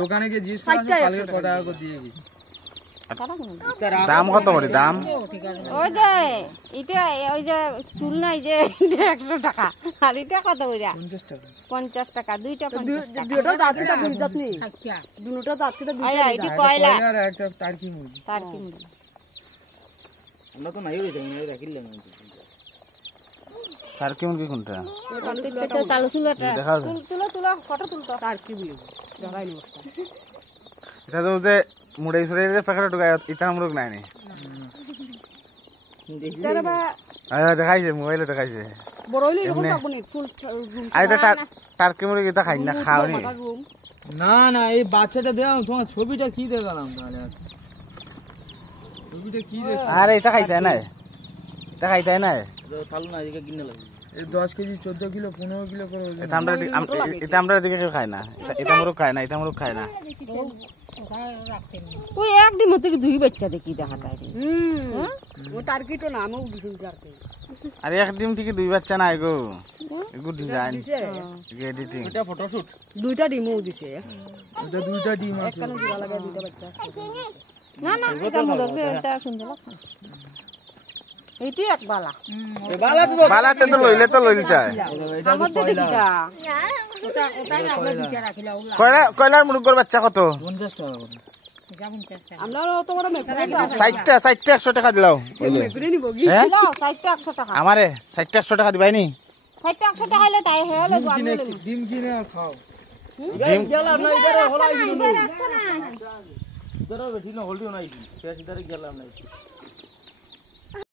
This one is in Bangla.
দোকানে গিয়ে জিজ্ঞেস কালকে কত টাকা করে দিয়ে গেছি। দাম কত করে দাম? ওই যে এটা ওই যে চুল নাই যে 100 টাকা আর এটা কত করে? 50 টাকা দুইটা 50 টাকা। দুটো দাঁতটা বুঝ যাতনি দুটো দাঁতটা আয়া এটা কয়লা আর একটা টার্কি মুরগি। টার্কি মুরগি আমরা তো নাই রইতাম না রাখিলাম টার্কি মুরগি কোনটা? কালো চুলাটা দেখা তুলো ফটো তুলতো টার্কি বুঝ দেখাই নমস্কার এটা তো যে মুড়াই ছড়ে যে প্যাকেটে ঢুকায় এটা মুরগ নাই নি। দেখাইছে মোবাইলে দেখাইছে বড় হইলে এরকম থাকবো নি ফুল আর এটা টার্কি মুরগি এটা খাই না খাওনি। না না এই বাচ্চাটা দেও তোমার ছবিটা কি দেখালাম তাহলে ছবিটা কি দেখ আরে এটা খাইতে না এটা খাইতে না ফালু না এদিকে কিনে লাগবে এই 10 কেজি 14 কিলো 15 কিলো করে ওজন। এটা আমরা দিকে কেউ খায় না। এটা মুরগ খায় না, এটা মুরগ খায় না। ওই এক ডিম থেকে দুই বাচ্চা দেখি দেখা যায় ও টার্কি তো নামও দিছিল টার্কি আরে এক ডিম থেকে দুই বাচ্চা না এগো এগো ডিজাইন এডিটিং এটা ফটোশুট দুইটা ডিমও দিছে এটা দুইটা ডিম আছে। একখানে জোড়া লাগা দুইটা বাচ্চা না না এটা মুরগ এটা সুন্দর লাগছে এইটি এক বালা বালাতে তো লইলে তো লইতে চায়। আমাদের দেখি দা ওটাই আমরা দুইটা রাখিলা কয়লার মুরগের বাচ্চা কত? 50 টাকা করে। আমরা তো বড় মেপরে 60টা 100 টাকা দিলাও মেপরে নিব কি হ্যাঁ দাও 60 100 টাকা আমারে 60টা 100 টাকা দিবাই নি? 60 100 টাকা হলে তাই হয়ে গেল আমি ডিম কিনে খাও। ডিম গেলাম না ইদারে হলাই দিল না ইদারে বেঠি না হলদিও নাই সে ইদারে গেলাম না